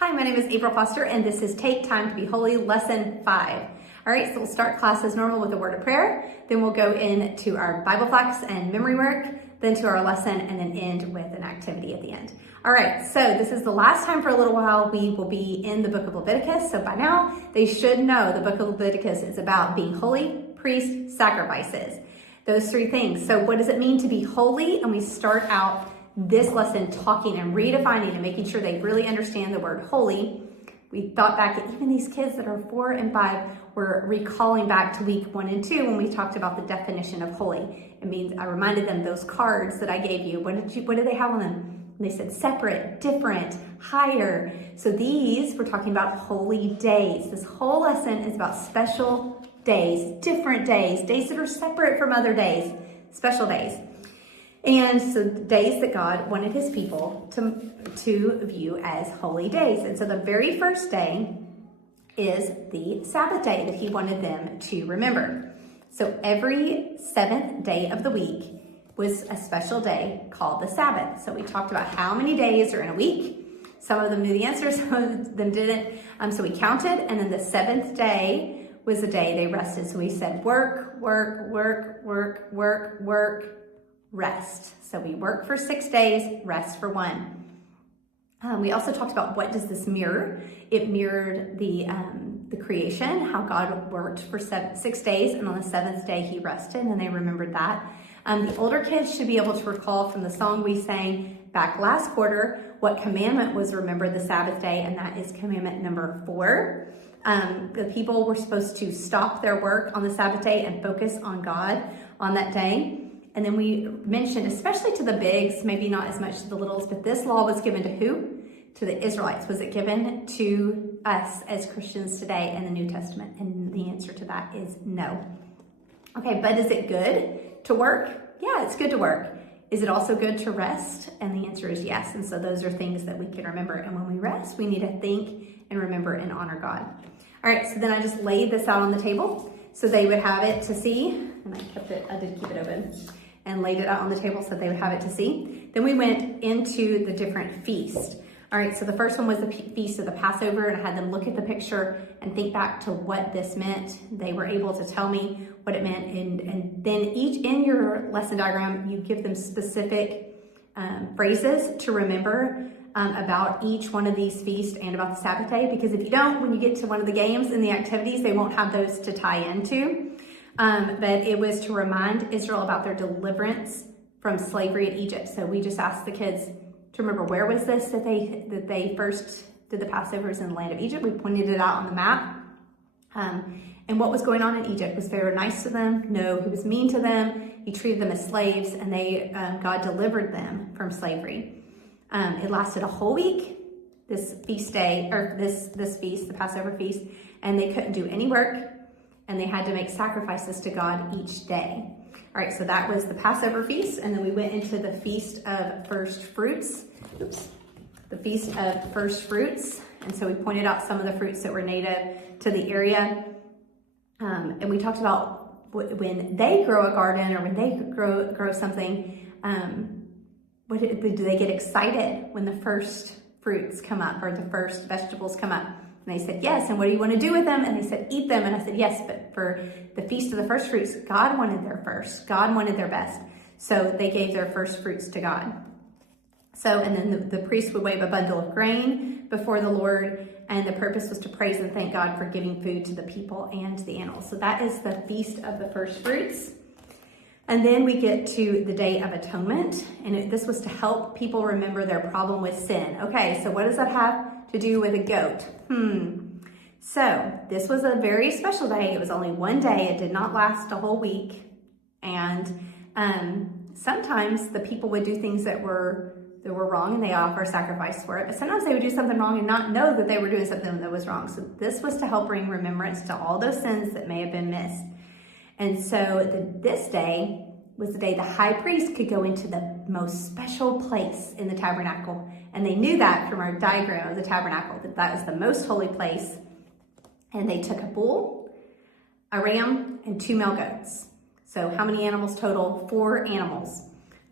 Hi, my name is April Foster, and this is Take Time to Be Holy, Lesson 5. All right, so we'll start class as normal with a word of prayer, then we'll go into our Bible facts and memory work, then to our lesson, and then end with an activity at the end. All right, so this is the last time for a little while we will be in the book of Leviticus, so by now they should know the book of Leviticus is about being holy, priest, sacrifices. Those three things. So what does it mean to be holy? And we start out this lesson talking and redefining and making sure they really understand the word holy. We thought back at even these kids that are 4 and 5 were recalling back to week 1 and 2 when we talked about the definition of holy. It means I reminded them those cards that I gave you. What did they have on them? And they said separate, different, higher. So these we're talking about holy days. This whole lesson is about special days, different days, days that are separate from other days, special days. And so days that God wanted his people to view as holy days. And so the very first day is the Sabbath day that he wanted them to remember. So every 7th day of the week was a special day called the Sabbath. So we talked about how many days are in a week. Some of them knew the answer, some of them didn't. So we counted, and then the 7th day was the day they rested. So we said work, work, work, work, work, work, rest. So we work for 6 days, rest for 1. We also talked about what does this mirror. It mirrored the creation, how God worked for 6 days, and on the 7th day he rested, and they remembered that. The older kids should be able to recall from the song we sang back last quarter what commandment was remembered the Sabbath day, and that is commandment number 4. The people were supposed to stop their work on the Sabbath day and focus on God on that day. And then we mentioned, especially to the bigs, maybe not as much to the littles, but this law was given to who? To the Israelites. Was it given to us as Christians today in the New Testament? And the answer to that is no. Okay, but is it good to work? Yeah, it's good to work. Is it also good to rest? And the answer is yes. And so those are things that we can remember. And when we rest, we need to think and remember and honor God. All right, so then I just laid this out on the table so they would have it to see. And I did keep it open and laid it out on the table so they would have it to see. Then we went into the different feasts. All right, so the first one was the Feast of the Passover, and I had them look at the picture and think back to what this meant. They were able to tell me what it meant, and then each in your lesson diagram, you give them specific phrases to remember about each one of these feasts and about the Sabbath day, because if you don't, when you get to one of the games and the activities, they won't have those to tie into. But it was to remind Israel about their deliverance from slavery in Egypt. So we just asked the kids to remember, where was this that they first did the Passovers in the land of Egypt? We pointed it out on the map. And what was going on in Egypt? Was Pharaoh nice to them? No, he was mean to them. He treated them as slaves, and God delivered them from slavery. It lasted a whole week, this feast day, or this feast, the Passover feast, and they couldn't do any work. And they had to make sacrifices to God each day. All right, so that was the Passover feast, and then we went into the Feast of First Fruits. The Feast of First Fruits, and so we pointed out some of the fruits that were native to the area. And we talked about when they grow a garden or when they grow something, do they get excited when the first fruits come up or the first vegetables come up? And they said, yes. And what do you want to do with them? And they said, eat them. And I said, yes, but for the Feast of the First Fruits, God wanted their first. God wanted their best. So they gave their first fruits to God. So, and then the priest would wave a bundle of grain before the Lord. And the purpose was to praise and thank God for giving food to the people and the animals. So that is the Feast of the First Fruits. And then we get to the Day of Atonement. And this was to help people remember their problem with sin. Okay, so what does that have to do with a goat? So this was a very special day. It was only one day. It did not last a whole week. And sometimes the people would do things that were wrong and they offer a sacrifice for it. But sometimes they would do something wrong and not know that they were doing something that was wrong. So this was to help bring remembrance to all those sins that may have been missed. And so this day was the day the high priest could go into the most special place in the tabernacle. And they knew that from our diagram of the tabernacle, that was the most holy place. And they took a bull, a ram, and 2 male goats. So how many animals total? 4 animals.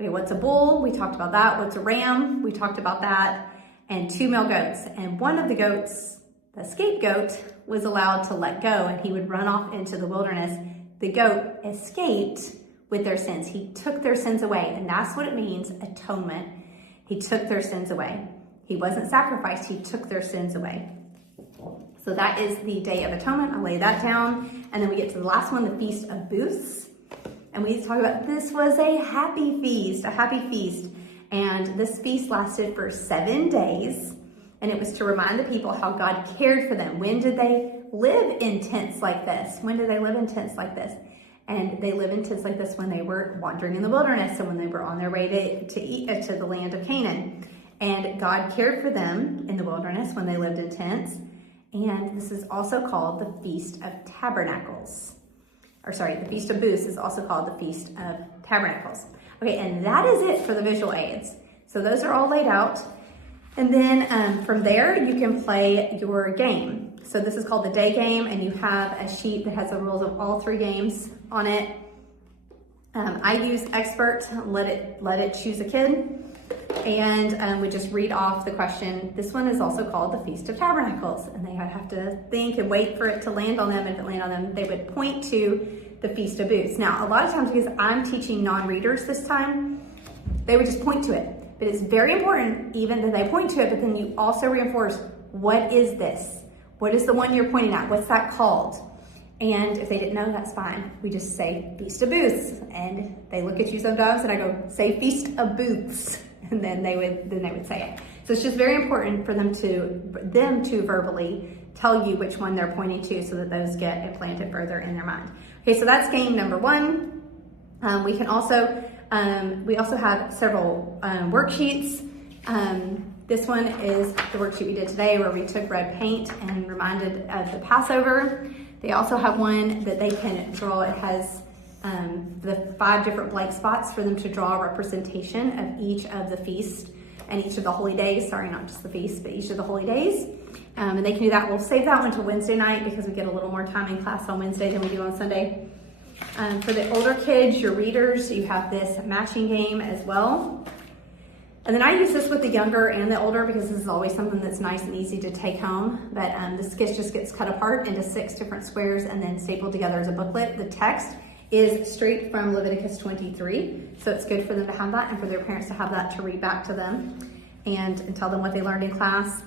Okay, what's a bull? We talked about that. What's a ram? We talked about that. and 2 male goats. And one of the goats, the scapegoat, was allowed to let go, and he would run off into the wilderness. The goat escaped with their sins. He took their sins away, and that's what it means, atonement. He took their sins away. He wasn't sacrificed, he took their sins away. So that is the Day of Atonement. I'll lay that down. And then we get to the last one, the Feast of Booths. And we talk about this was a happy feast. And this feast lasted for 7 days. And it was to remind the people how God cared for them. When did they live in tents like this? And they lived in tents like this when they were wandering in the wilderness and when they were on their way to eat to the land of Canaan. And God cared for them in the wilderness when they lived in tents. And this is also called the Feast of Tabernacles. The Feast of Booths is also called the Feast of Tabernacles. Okay, and that is it for the visual aids. So those are all laid out. And then from there, you can play your game. So this is called the day game, and you have a sheet that has the rules of all 3 games on it. I used Expert, let it choose a kid. And we just read off the question. This one is also called the Feast of Tabernacles, and they have to think and wait for it to land on them. If it landed on them, they would point to the Feast of Booths. Now, a lot of times, because I'm teaching non-readers this time, they would just point to it. But it's very important, even that they point to it, but then you also reinforce, what is this? What is the one you're pointing at? What's that called? And if they didn't know, that's fine. We just say Feast of Booths, and they look at you sometimes, and I go, say Feast of Booths. And then they would say it. So it's just very important for them to verbally tell you which one they're pointing to, so that those get implanted further in their mind. Okay, so that's game number 1. We also have several worksheets. This one is the worksheet we did today, where we took red paint and reminded of the Passover. They also have one that they can draw. It has the 5 different blank spots for them to draw a representation of each of the feast and each of the holy days. Sorry, not just the feast, but each of the holy days. And they can do that. We'll save that one to Wednesday night, because we get a little more time in class on Wednesday than we do on Sunday. For the older kids, your readers, you have this matching game as well. And then I use this with the younger and the older, because this is always something that's nice and easy to take home. But this sketch just gets cut apart into 6 different squares and then stapled together as a booklet. The text is straight from Leviticus 23. So it's good for them to have that, and for their parents to have that to read back to them and tell them what they learned in class.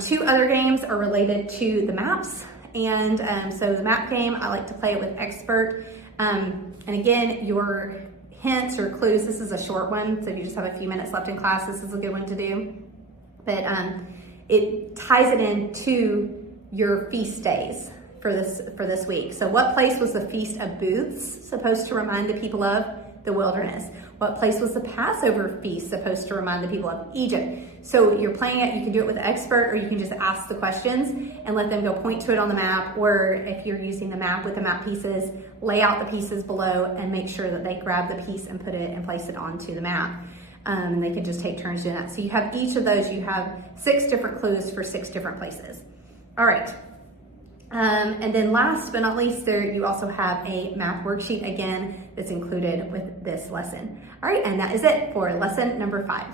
2 other games are related to the maps. And so the map game, I like to play it with Expert. And again, your hints or clues, this is a short one, so if you just have a few minutes left in class, this is a good one to do. But it ties it into your feast days for this week. So what place was the Feast of Booths supposed to remind the people of? The wilderness. What place was the Passover feast supposed to remind the people of? Egypt. So you're playing it, you can do it with the Expert, or you can just ask the questions and let them go point to it on the map, or if you're using the map with the map pieces, lay out the pieces below and make sure that they grab the piece and put it and place it onto the map. And they can just take turns doing that. So you have each of those, you have 6 different clues for 6 different places. All right. And then last but not least, you also have a math worksheet, again, that's included with this lesson. All right, and that is it for lesson number 5.